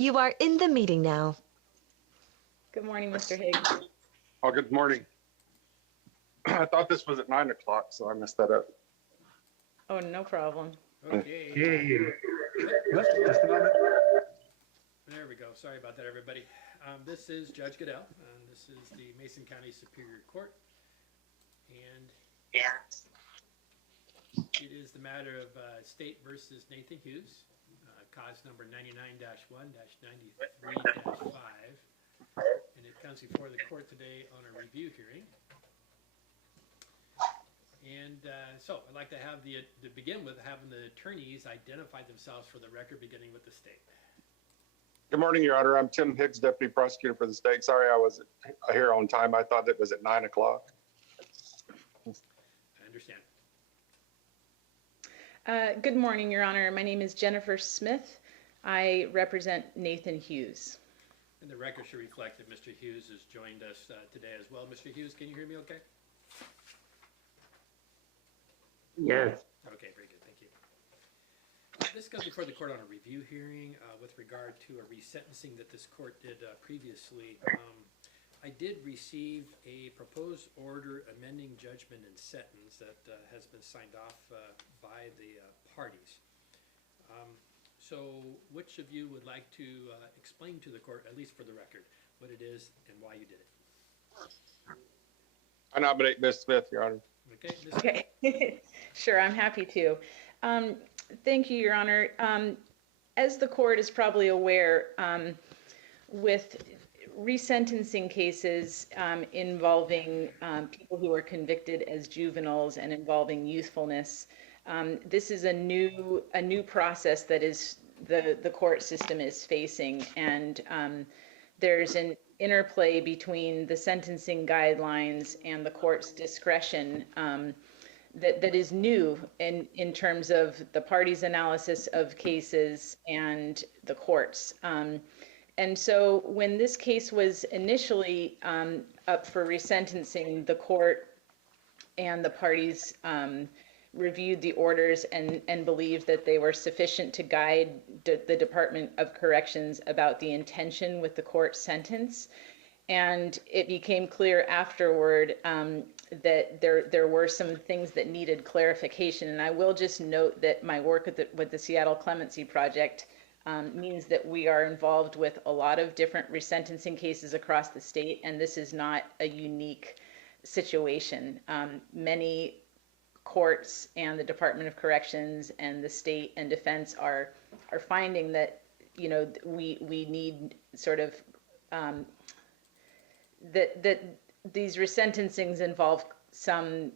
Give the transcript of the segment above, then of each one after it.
You are in the meeting now. Good morning, Mr. Higgs. Oh, good morning. I thought this was at 9 o'clock, so I messed that up. Oh, no problem. Okay. Just a moment. There we go. Sorry about that, everybody. This is Judge Goodell, and this is the Mason County Superior Court. And it is the matter of State versus Nathan Hughes, cause number 99-1-93-5. And it comes before the court today on a review hearing. And so I'd like to have to begin with having the attorneys identify themselves for the record, beginning with the state. Good morning, Your Honor. I'm Tim Higgs, Deputy Prosecutor for the state. Sorry I wasn't here on time. I thought it was at 9 o'clock. I understand. Good morning, Your Honor. My name is Jennifer Smith. I represent Nathan Hughes. And the record should reflect that Mr. Hughes has joined us today as well. Mr. Hughes, can you hear me okay? Yes. Okay, very good. Thank you. This comes before the court on a review hearing with regard to a resentencing that this court did previously. I did receive a proposed order amending judgment and sentence that has been signed off by the parties. So which of you would like to explain to the court, at least for the record, what it is and why you did it? I nominate Ms. Smith, Your Honor. Okay. Okay, sure, I'm happy to. Thank you, Your Honor. As the court is probably aware, with resentencing cases involving people who are convicted as juveniles and involving youthfulness, this is a new process that is the court system is facing, and there's an interplay between the sentencing guidelines and the court's discretion that is new in terms of the parties' analysis of cases and the courts. And so when this case was initially up for resentencing, the court and the parties reviewed the orders and believed that they were sufficient to guide the Department of Corrections about the intention with the court sentence. And it became clear afterward that there were some things that needed clarification. And I will just note that my work with the Seattle Clemency Project means that we are involved with a lot of different resentencing cases across the state, and this is not a unique situation. Many courts and the Department of Corrections and the state and defense are finding that, you know, we need sort of that these resentencings involve some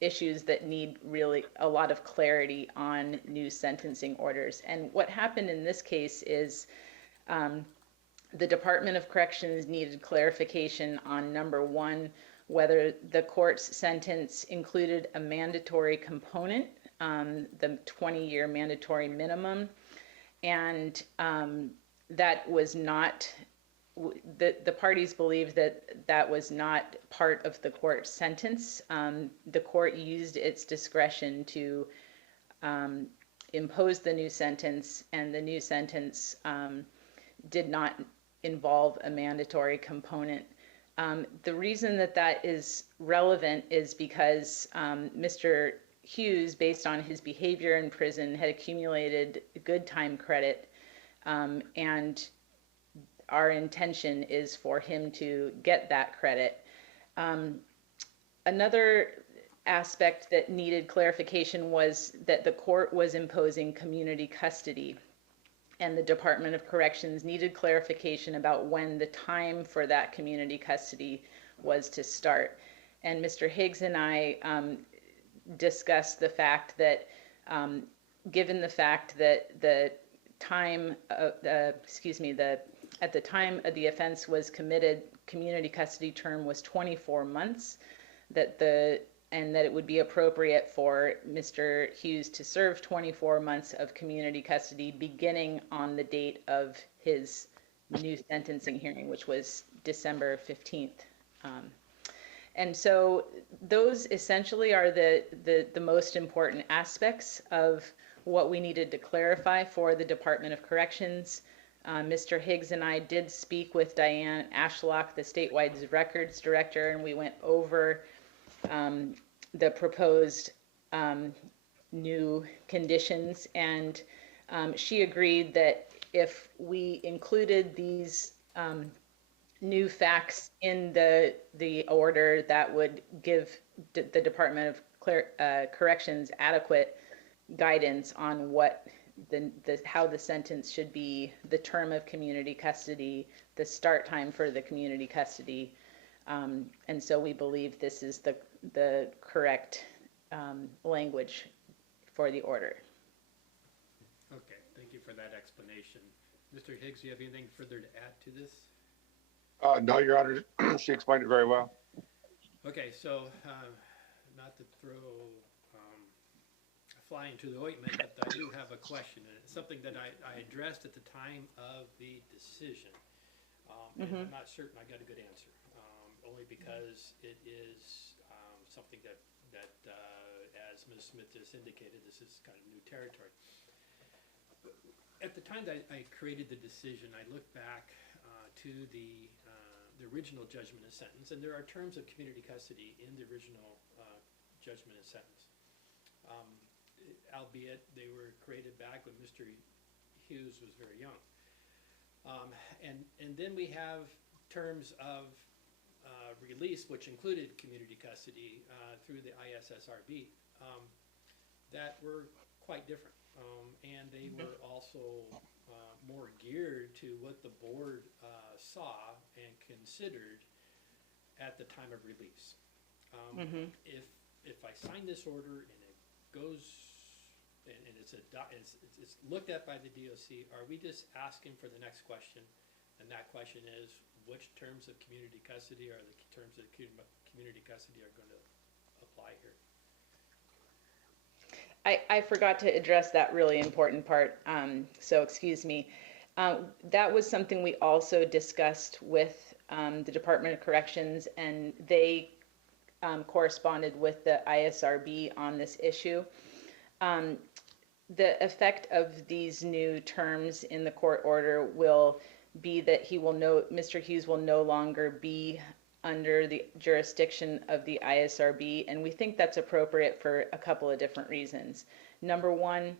issues that need really a lot of clarity on new sentencing orders. And what happened in this case is the Department of Corrections needed clarification on, number one, whether the court's sentence included a mandatory component, the 20-year mandatory minimum, and that was not, the parties believed that was not part of the court's sentence. The court used its discretion to impose the new sentence, and the new sentence did not involve a mandatory component. The reason that is relevant is because Mr. Hughes, based on his behavior in prison, had accumulated good time credit, and our intention is for him to get that credit. Another aspect that needed clarification was that the court was imposing community custody, and the Department of Corrections needed clarification about when the time for that community custody was to start. And Mr. Higgs and I discussed the fact that given the fact that the time at the time of the offense was committed, community custody term was 24 months, and that it would be appropriate for Mr. Hughes to serve 24 months of community custody beginning on the date of his new sentencing hearing, which was December 15th. And so those essentially are the most important aspects of what we needed to clarify for the Department of Corrections. Mr. Higgs and I did speak with Diane Ashlock, the statewide records director, and we went over the proposed new conditions, and she agreed that if we included these new facts in the order, that would give the Department of Corrections adequate guidance on what how the sentence should be, the term of community custody, the start time for the community custody, and so we believe this is the correct language for the order. Okay, thank you for that explanation. Mr. Higgs, do you have anything further to add to this? No, Your Honor, she explained it very well. Okay, so not to throw a fly into the ointment, but I do have a question, and it's something that I addressed at the time of the decision. And I'm not certain I got a good answer, only because it is something that as Ms. Smith just indicated, this is kind of new territory. At the time that I created the decision, I looked back to the original judgment and sentence, and there are terms of community custody in the original judgment and sentence. Albeit they were created back when Mr. Hughes was very young. And then we have terms of release, which included community custody through the ISSRB, that were quite different. And they were also more geared to what the board saw and considered at the time of release. If I sign this order and it goes and it's looked at by the DOC, are we just asking for the next question? And that question is, which terms of community custody are the terms of community custody are going to apply here? I forgot to address that really important part, so excuse me. That was something we also discussed with the Department of Corrections, and they corresponded with the ISRB on this issue. The effect of these new terms in the court order will be that Mr. Hughes will no longer be under the jurisdiction of the ISRB, and we think that's appropriate for a couple of different reasons. Number one,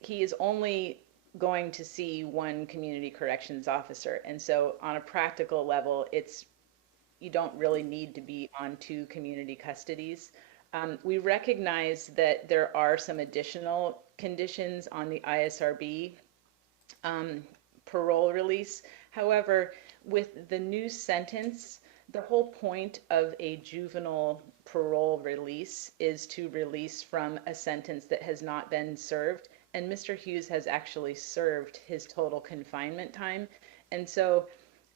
he is only going to see one community corrections officer, and so on a practical level, you don't really need to be on two community custodies. We recognize that there are some additional conditions on the ISRB parole release. However, with the new sentence, the whole point of a juvenile parole release is to release from a sentence that has not been served. And Mr. Hughes has actually served his total confinement time. And so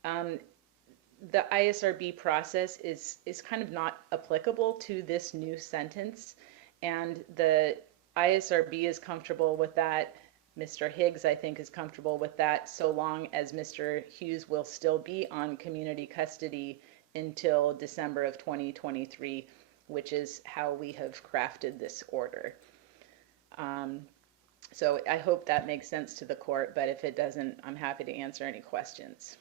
the ISRB process is kind of not applicable to this new sentence. And the ISRB is comfortable with that. Mr. Higgs, I think, is comfortable with that, so long as Mr. Hughes will still be on community custody until December of 2023, which is how we have crafted this order. So I hope that makes sense to the court, but if it doesn't, I'm happy to answer any questions.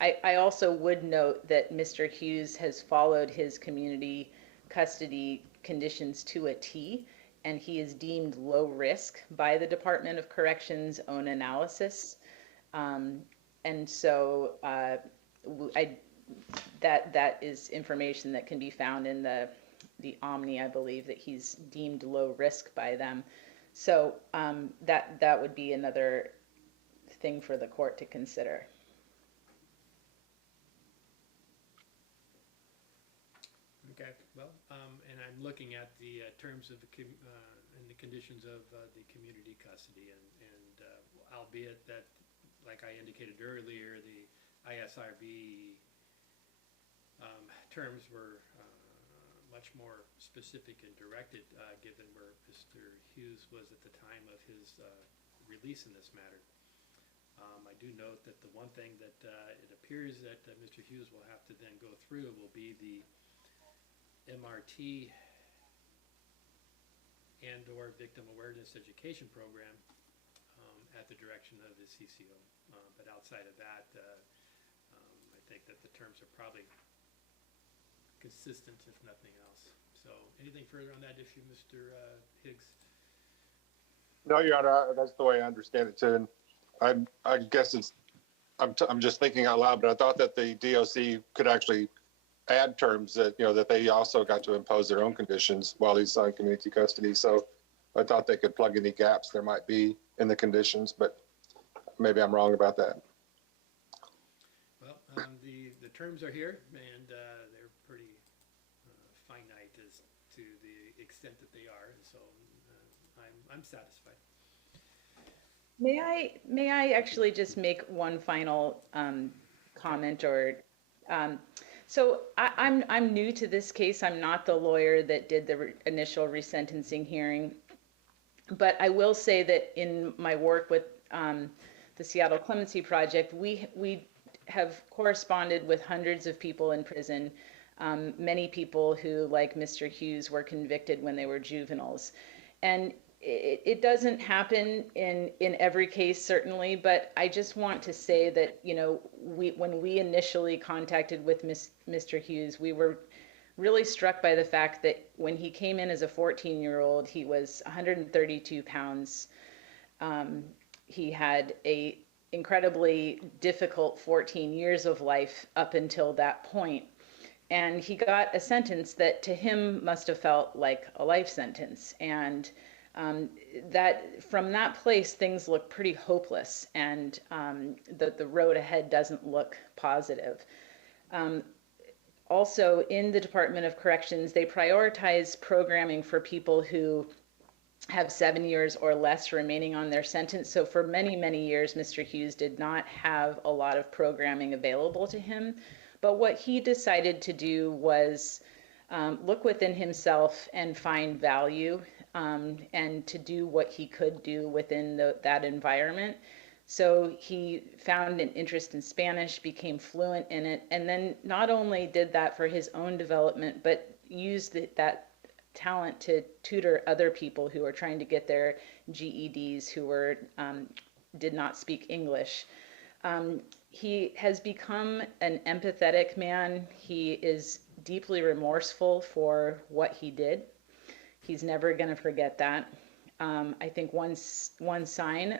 I also would note that Mr. Hughes has followed his community custody conditions to a T, and he is deemed low risk by the Department of Corrections' own analysis. And so that is information that can be found in the Omni, I believe, that he's deemed low risk by them. So that would be another thing for the court to consider. Okay, well, and I'm looking at the terms of and the conditions of the community custody, and albeit that, like I indicated earlier, the ISRB terms were much more specific and directed, given where Mr. Hughes was at the time of his release in this matter. I do note that the one thing that it appears that Mr. Hughes will have to then go through will be the MRT and/or Victim Awareness Education Program, at the direction of the CCO. But outside of that, I think that the terms are probably consistent, if nothing else. So anything further on that issue, Mr. Higgs? No, Your Honor, that's the way I understand it too. And I guess I'm just thinking out loud, but I thought that the DOC could actually add terms that, that they also got to impose their own conditions while he's on community custody. So I thought they could plug any gaps there might be in the conditions, but maybe I'm wrong about that. Well, the terms are here, and they're pretty finite as to the extent that they are, and so I'm satisfied. May I actually just make one final comment or so I'm new to this case. I'm not the lawyer that did the initial resentencing hearing, but I will say that in my work with the Seattle Clemency Project, we have corresponded with hundreds of people in prison, many people who, like Mr. Hughes, were convicted when they were juveniles. And it doesn't happen in every case, certainly, but I just want to say that, when we initially contacted with Mr. Hughes, we were really struck by the fact that when he came in as a 14-year-old, he was 132 pounds. He had a incredibly difficult 14 years of life up until that point. And he got a sentence that to him must have felt like a life sentence. And that from that place, things look pretty hopeless, and the road ahead doesn't look positive. Also, in the Department of Corrections, they prioritize programming for people who have 7 years or less remaining on their sentence. So for many, many years, Mr. Hughes did not have a lot of programming available to him. But what he decided to do was look within himself and find value, and to do what he could do within that environment. So he found an interest in Spanish, became fluent in it, and then not only did that for his own development, but used that talent to tutor other people who were trying to get their GEDs, who did not speak English. He has become an empathetic man. He is deeply remorseful for what he did. He's never going to forget that. I think one signal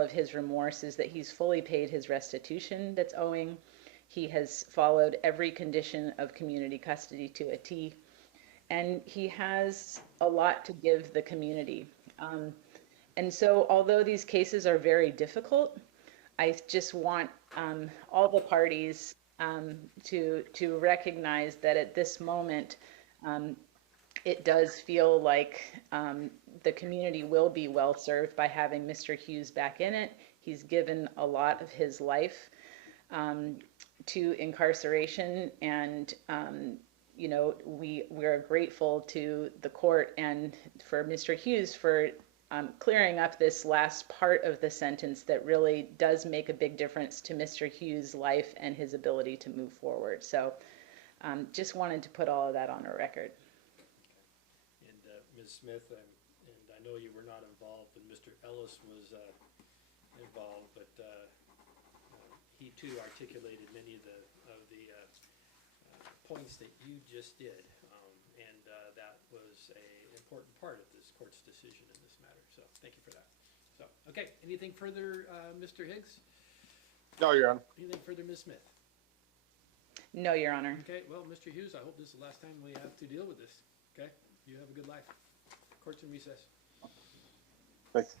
of his remorse is that he's fully paid his restitution that's owing. He has followed every condition of community custody to a T, and he has a lot to give the community. And so, although these cases are very difficult, I just want all the parties to recognize that at this moment, it does feel like the community will be well served by having Mr. Hughes back in it. He's given a lot of his life to incarceration, and we're grateful to the court and for Mr. Hughes for clearing up this last part of the sentence that really does make a big difference to Mr. Hughes' life and his ability to move forward. So just wanted to put all of that on a record. And Ms. Smith, and I know you were not involved, but Mr. Ellis was involved, but he too articulated many of the points that you just did, and that was an important part of this court's decision in this matter. So thank you for that. So, okay, anything further, Mr. Higgs? No, Your Honor. Anything further, Ms. Smith? No, Your Honor. Okay, well, Mr. Hughes, I hope this is the last time we have to deal with this. Okay, you have a good life. Court's in recess. Thanks.